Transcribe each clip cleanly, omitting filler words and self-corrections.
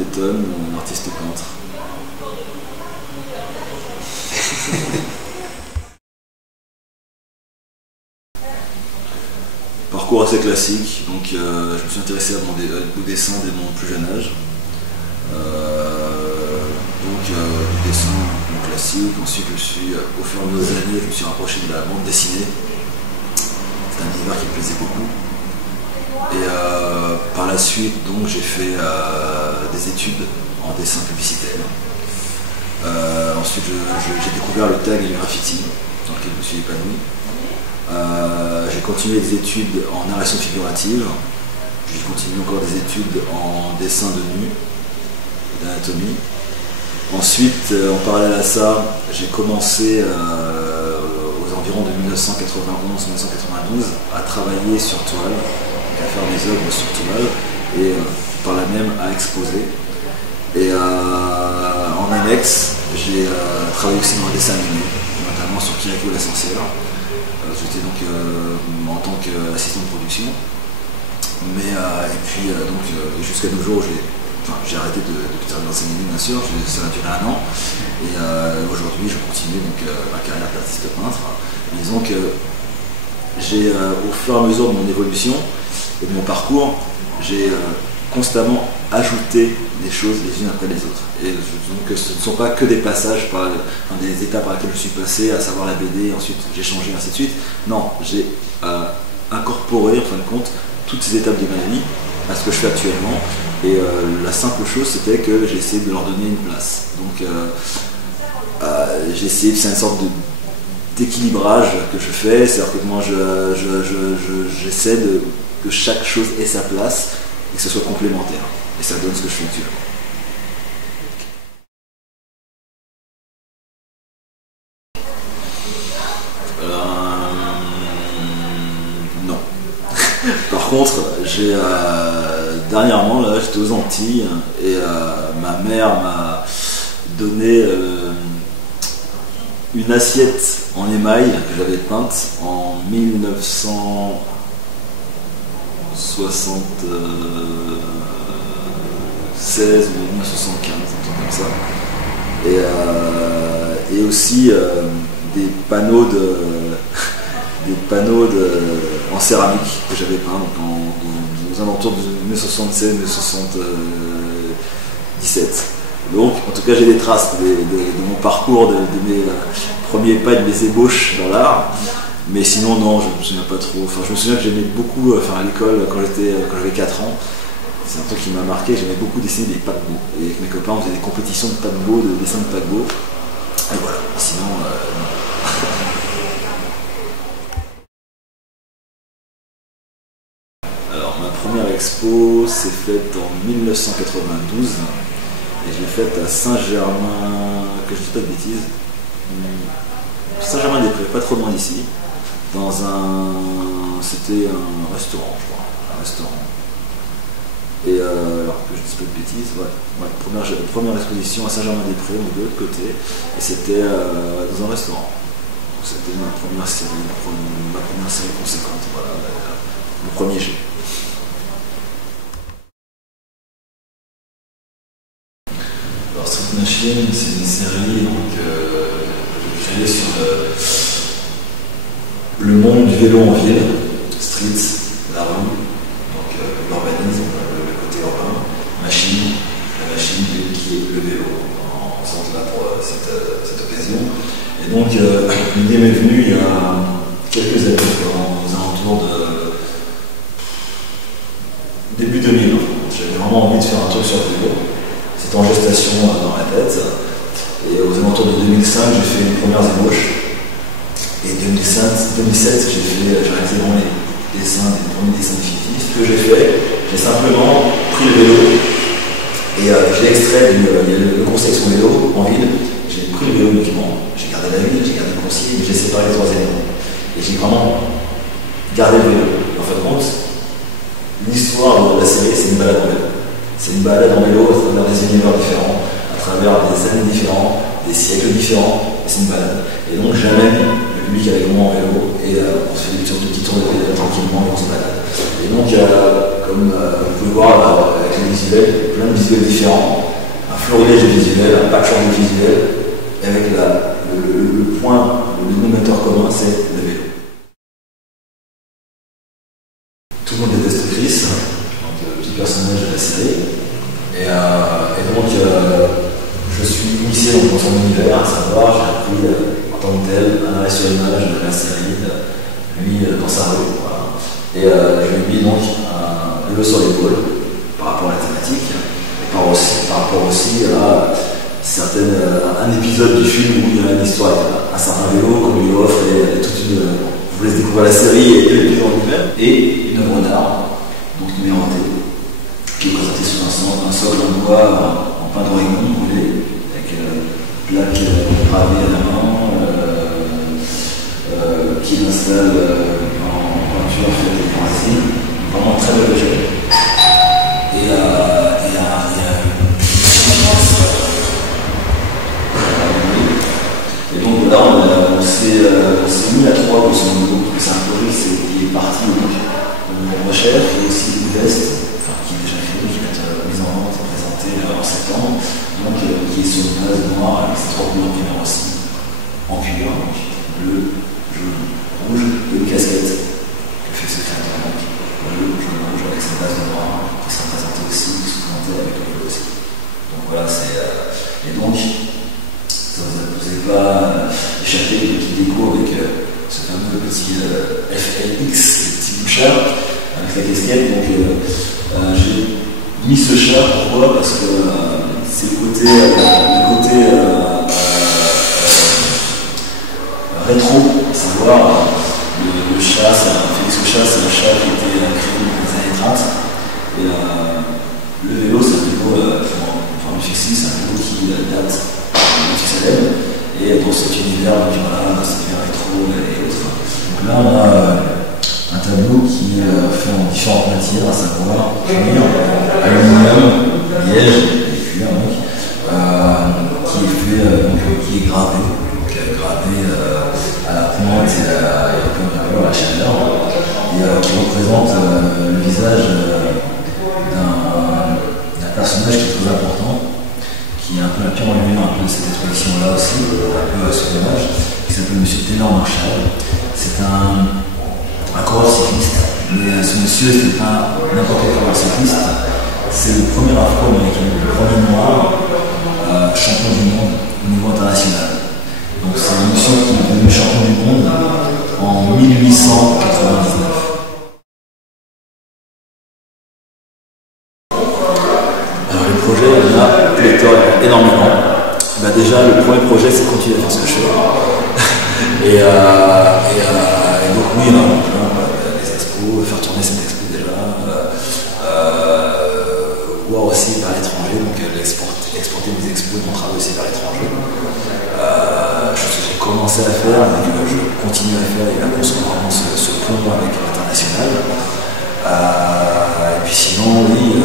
Dayton, artiste peintre. Parcours assez classique, donc je me suis intéressé au dessin dès mon plus jeune âge. Du dessin classique, ensuite au fur et à mesure des années, je me suis rapproché de la bande dessinée. C'est un univers qui me plaisait beaucoup. Et par la suite, donc, j'ai fait des études en dessin publicitaire. Ensuite, j'ai découvert le tag et le graffiti, dans lequel je me suis épanoui. J'ai continué des études en narration figurative. J'ai continué encore des études en dessin de nu et d'anatomie. Ensuite, en parallèle à ça, j'ai commencé aux environs de 1991-1992 à travailler sur toile, à faire mes œuvres sur toile et par là même à exposer. Et en annexe, j'ai travaillé aussi dans le dessin animé, notamment sur Kiriko la sorcière. J'étais donc en tant qu'assistant de production. Mais jusqu'à nos jours, j'ai arrêté de faire d'enseigner, bien sûr, ça a duré 1 an. Et aujourd'hui, je continue donc, ma carrière d'artiste peintre. Disons que j'ai, au fur et à mesure de mon évolution et de mon parcours, j'ai constamment ajouté des choses les unes après les autres. Et donc ce ne sont pas que des passages, des étapes par lesquelles je suis passé, à savoir la BD, ensuite j'ai changé, ainsi de suite. Non, j'ai incorporé, en fin de compte, toutes ces étapes de ma vie à ce que je fais actuellement. Et la simple chose, c'était que j'ai essayé de leur donner une place. Donc j'ai essayé, c'est une sorte d'équilibrage que je fais, c'est-à-dire que moi j'essaie que chaque chose ait sa place et que ce soit complémentaire. Et ça donne ce que je fais actuellement. Non. Par contre, j'ai dernièrement, là, j'étais aux Antilles et ma mère m'a donné une assiette en émail que j'avais peinte en 1976 ou 1975, un truc comme ça. Et aussi des panneaux en céramique que j'avais peints aux alentours de 1976-1977. Donc, en tout cas, j'ai des traces de mon parcours, de mes premiers pas, de mes ébauches dans l'art. Mais sinon, non, je ne me souviens pas trop. Enfin, je me souviens que j'aimais beaucoup, à l'école, quand j'avais 4 ans, c'est un truc qui m'a marqué, j'aimais beaucoup dessiner des paquebots. Et avec mes copains, on faisait des compétitions de paquebots, de dessin de paquebots. Et voilà, sinon, non. Alors, ma première expo s'est faite en 1992. Et je l'ai faite à Saint-Germain, que je ne dis pas de bêtises, Saint-Germain-des-Prés, pas trop loin d'ici, c'était un restaurant, je crois, un restaurant. Et alors que je ne dis pas de bêtises, première exposition à Saint-Germain-des-Prés, de l'autre côté, et c'était dans un restaurant. Donc c'était ma première série conséquente, voilà, le premier jet. Alors Street Machine, c'est une série que j'ai créée sur le monde du vélo en ville, street, la rue, donc l'urbanisme, le côté urbain, machine, la machine qui est le vélo, en sens là pour cette occasion. Et donc l'idée m'est venue il y a quelques années, aux alentours de début 2000. J'avais vraiment envie de faire un truc sur le vélo. C'était en gestation dans ma tête. Et aux alentours de 2005, j'ai fait les premières ébauches. Et 2007, j'ai réalisé les premiers dessins définitifs. Ce que j'ai fait, j'ai simplement pris le vélo et j'ai extrait il y a le conseil sur le vélo en ville. J'ai pris le vélo uniquement. J'ai gardé la ville, j'ai gardé le conseil, mais j'ai séparé les 3 éléments. Et j'ai vraiment gardé le vélo. En fin de compte, l'histoire de la série, c'est une balade en vélo. C'est une balade en vélo à travers des univers différents, à travers des années différents, des siècles différents, et c'est une balade. Et donc j'amène le public avec moi en vélo, et on se fait des petits tours de vélo tranquillement et on se balade. Et donc, comme vous pouvez voir avec les visuels, plein de visuels différents, un florilège de visuels, un patchwork de visuels, et avec le point, le dénominateur commun, c'est le vélo. Tout le monde déteste Chris, le petit personnage de la série, et donc je suis initié dans son univers, à savoir, j'ai appris en tant que tel un arrêt sur image de la série, lui dans sa rue, voilà. Et je lui ai mis donc un vélo sur l'épaule par rapport à la thématique, et par rapport aussi à un épisode du film où il y a une histoire avec un certain vélo qu'on lui offre et toute une. Je vous laisse découvrir la série et l'épisode en lui-même, et une œuvre d'art, donc numérotée, qui est présentée sous un socle en bois en pain d'Oregon brûlé, avec plaque gravée à la main, qui installe en peinture faite en résine, vraiment très bel objet. Et donc là, on s'est mis à trois pour son boulot, parce que c'est un projet qui est parti de recherche, et aussi une veste, qui est déjà créée, qui va être mise en vente et présentée en septembre, donc qui est sur une base noire avec ces trois couleurs primaires aussi, en cuir, donc bleu, jaune, rouge, et une casquette que fait ce créateur, donc bleu, jaune, rouge avec cette base noire qui sera présentée aussi, sous-présentée avec le logo aussi. Donc voilà, et donc, ça ne vous est pas échappé de petit déco avec ce fameux petit FLX, le petit bouchard, avec la casquette. Donc j'ai mis ce chat, pourquoi? Parce que c'est le côté rétro, à savoir le chat, Félix le chat, c'est un chat qui a été créé dans les années 30. Et le vélo, c'est un vélo en fixie, c'est un vélo qui date du célèbre. Et dans cet univers, voilà, cet univers rétro et autres. Donc là, on a un tableau qui est fait en différentes matières, à savoir cuir, aluminium, liège et cuir, donc, qui est gravé, à la pointe et à la chaleur, et qui représente le visage d'un personnage qui est très important, qui est un peu la pierre en lumière un peu de cette exposition-là aussi, un peu à ce dommage, qui s'appelle M. Taylor Marshall. C'est un coureur cycliste, mais ce monsieur, c'est pas n'importe quel coureur cycliste, c'est le premier afro-américain, le premier noir champion du monde au niveau international. Donc c'est un monsieur qui est devenu champion du monde en 1899. Il y en a pléthore, énormément. Bah déjà, le premier projet, c'est de continuer à faire ce que je fais. et donc, oui, des expos, faire tourner cette expo déjà, voir aussi vers l'étranger, donc exporter mes expos et mon travail aussi vers l'étranger. Chose que j'ai commencé à faire, mais que je continue à faire et à construire vraiment ce pont avec l'international. Et puis sinon, oui.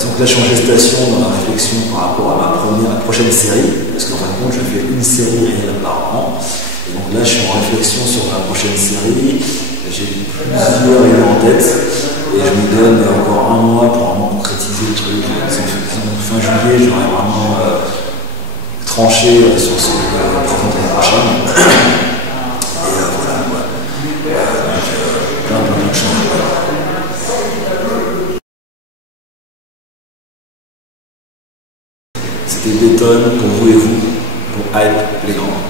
Donc là, je suis en gestation dans ma réflexion par rapport à ma prochaine série, parce qu'en fin de compte, je fais une série réelle par an. Et donc là, je suis en réflexion sur ma prochaine série. J'ai plusieurs idées en tête, et je me donne encore un mois pour vraiment concrétiser le truc. Fin juillet, j'aurai vraiment tranché sur ce que je vais présenter l'année prochaine. Et voilà, quoi. Donc, plein de choses. C'était Dayton pour vous et vous, pour Hype les grands.